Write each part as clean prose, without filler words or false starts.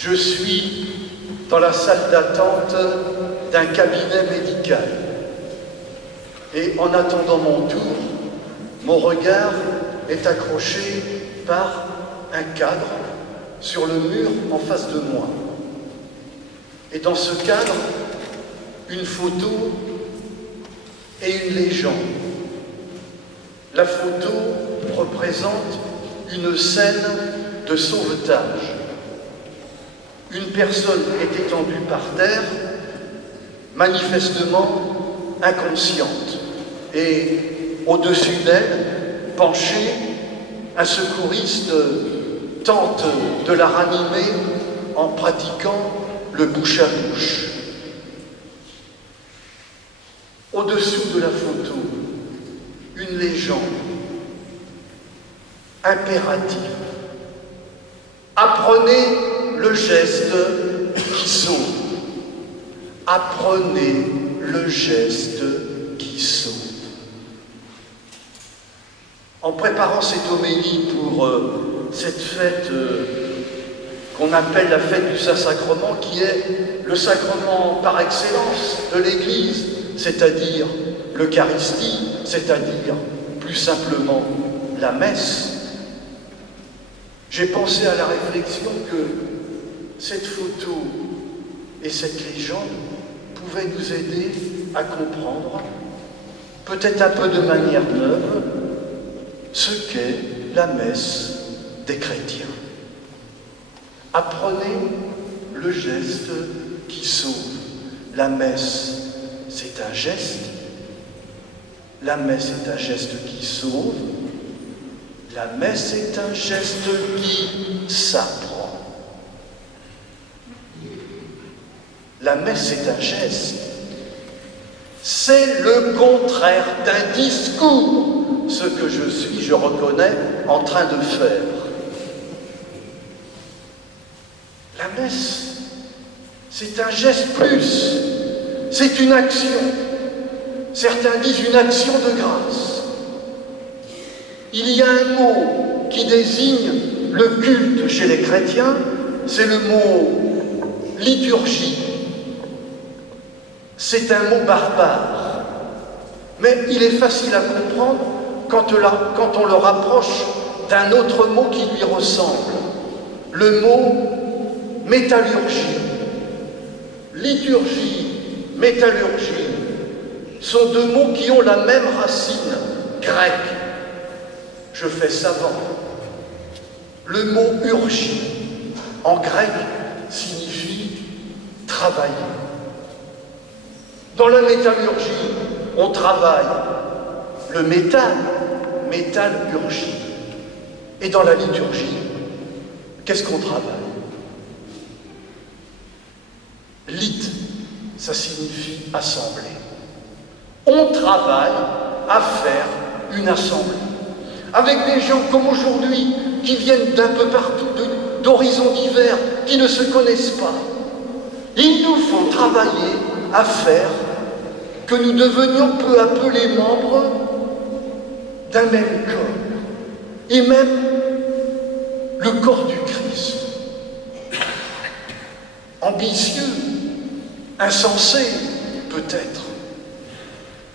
Je suis dans la salle d'attente d'un cabinet médical. Et en attendant mon tour, mon regard est accroché par un cadre sur le mur en face de moi. Et dans ce cadre, une photo et une légende. La photo représente une scène de sauvetage. Une personne est étendue par terre, manifestement inconsciente. Et au-dessus d'elle, penché, un secouriste tente de la ranimer en pratiquant le bouche à bouche. Au-dessous de la photo, une légende impérative. Apprenez le geste qui sauve. Apprenez le geste qui sauve. En préparant cette homélie pour cette fête qu'on appelle la fête du Saint-Sacrement, qui est le sacrement par excellence de l'Église, c'est-à-dire l'Eucharistie, c'est-à-dire plus simplement la messe, j'ai pensé à la réflexion que cette photo et cette légende pouvaient nous aider à comprendre, peut-être un peu de manière neuve, ce qu'est la messe des chrétiens. Apprenez le geste qui sauve. La messe, c'est un geste. La messe est un geste qui sauve. La messe est un geste qui s'apprend. La messe est un geste. C'est le contraire d'un discours. Ce que je suis, je reconnais, en train de faire. La messe, c'est un geste plus. C'est une action. Certains disent une action de grâce. Il y a un mot qui désigne le culte chez les chrétiens, c'est le mot liturgie. C'est un mot barbare, mais il est facile à comprendre quand on le rapproche d'un autre mot qui lui ressemble, le mot métallurgie. Liturgie, métallurgie sont deux mots qui ont la même racine grecque. Je fais savant. Le mot urgie, en grec, signifie travailler. Dans la métallurgie, on travaille le métal, métal urgie. Et dans la liturgie, qu'est-ce qu'on travaille? Lit, ça signifie assembler. On travaille à faire une assemblée. Avec des gens comme aujourd'hui, qui viennent d'un peu partout, d'horizons divers, qui ne se connaissent pas. Il nous faut travailler à faire que nous devenions peu à peu les membres d'un même corps, et même le corps du Christ. Ambitieux, insensé, peut-être.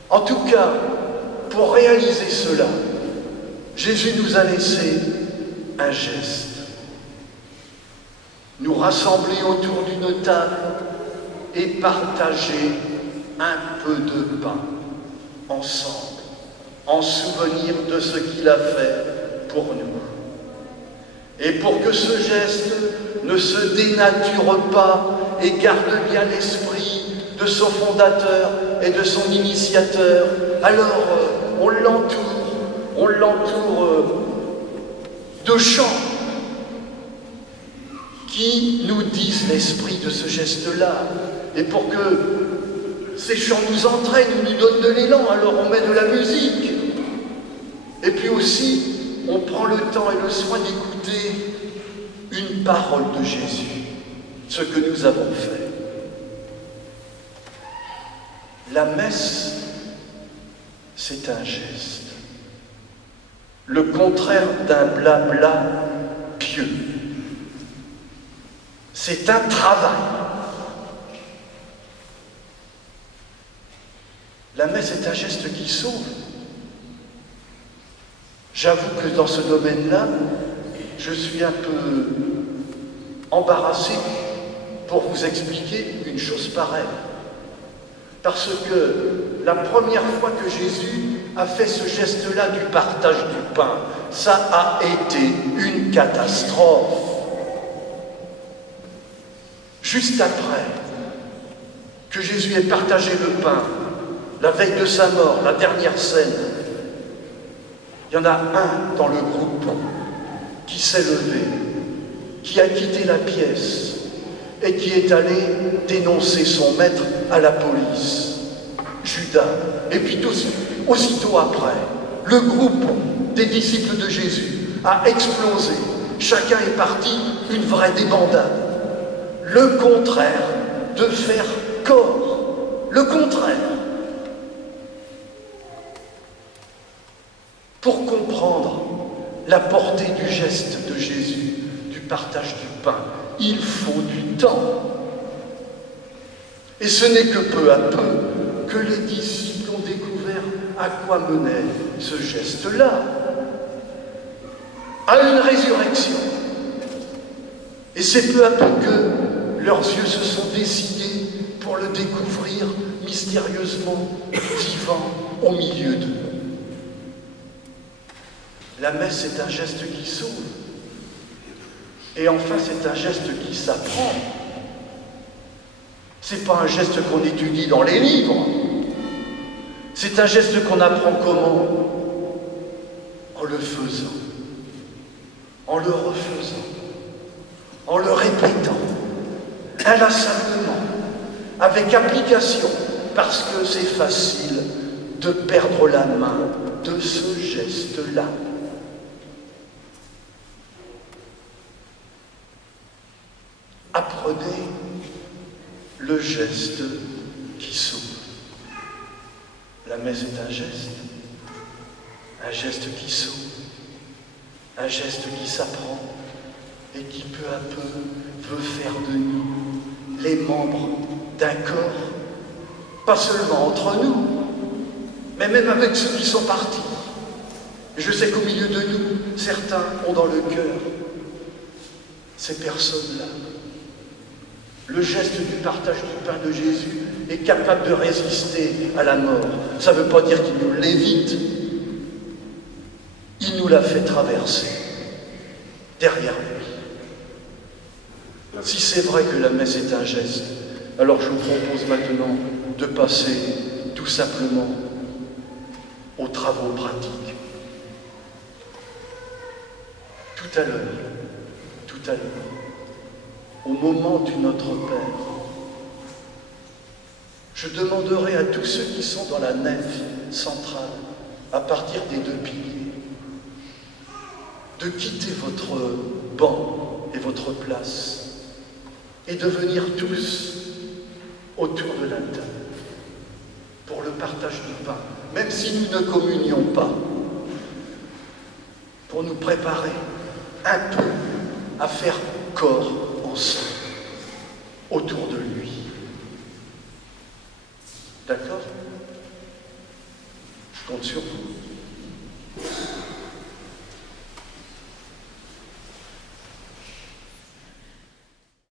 En tout cas, pour réaliser cela, Jésus nous a laissé un geste. Nous rassembler autour d'une table et partager un peu de pain ensemble, en souvenir de ce qu'il a fait pour nous. Et pour que ce geste ne se dénature pas et garde bien l'esprit de son fondateur et de son initiateur, alors on l'entoure de chants qui nous disent l'esprit de ce geste-là. Et pour que ces chants nous entraînent, nous donnent de l'élan, alors on met de la musique. Et puis aussi, on prend le temps et le soin d'écouter une parole de Jésus, ce que nous avons fait. La messe, c'est un geste. Le contraire d'un blabla pieux. C'est un travail. La messe est un geste qui sauve. J'avoue que dans ce domaine-là, je suis un peu embarrassé pour vous expliquer une chose pareille. Parce que la première fois que Jésus a fait ce geste-là du partage du pain, ça a été une catastrophe. Juste après que Jésus ait partagé le pain, la veille de sa mort, la dernière scène, il y en a un dans le groupe qui s'est levé, qui a quitté la pièce et qui est allé dénoncer son maître à la police, Judas. Et puis aussitôt après, le groupe des disciples de Jésus a explosé. Chacun est parti, une vraie débandade. Le contraire de faire corps. Le contraire. Pour comprendre la portée du geste de Jésus, du partage du pain, il faut du temps. Et ce n'est que peu à peu que les disciples ont découvert à quoi menait ce geste-là. À une résurrection. Et c'est peu à peu que leurs yeux se sont décidés pour le découvrir mystérieusement vivant au milieu d'eux. La messe est un geste qui sauve. Et enfin, c'est un geste qui s'apprend. C'est pas un geste qu'on étudie dans les livres. C'est un geste qu'on apprend comment? En le faisant, en le refaisant, en le répétant, inlassablement, avec application, parce que c'est facile de perdre la main de ce geste-là. Apprenez le geste qui sauve. La messe est un geste qui sauve, un geste qui s'apprend et qui peu à peu veut faire de nous les membres d'un corps, pas seulement entre nous, mais même avec ceux qui sont partis. Et je sais qu'au milieu de nous, certains ont dans le cœur ces personnes-là. Le geste du partage du pain de Jésus est capable de résister à la mort. Ça ne veut pas dire qu'il nous l'évite. Il nous l'a fait traverser derrière lui. Si c'est vrai que la messe est un geste, alors je vous propose maintenant de passer tout simplement aux travaux pratiques. Tout à l'heure, au moment du Notre Père, je demanderai à tous ceux qui sont dans la nef centrale, à partir des 2 piliers, de quitter votre banc et votre place et de venir tous autour de la table pour le partage du pain, même si nous ne communions pas, pour nous préparer un peu à faire corps ensemble autour de lui.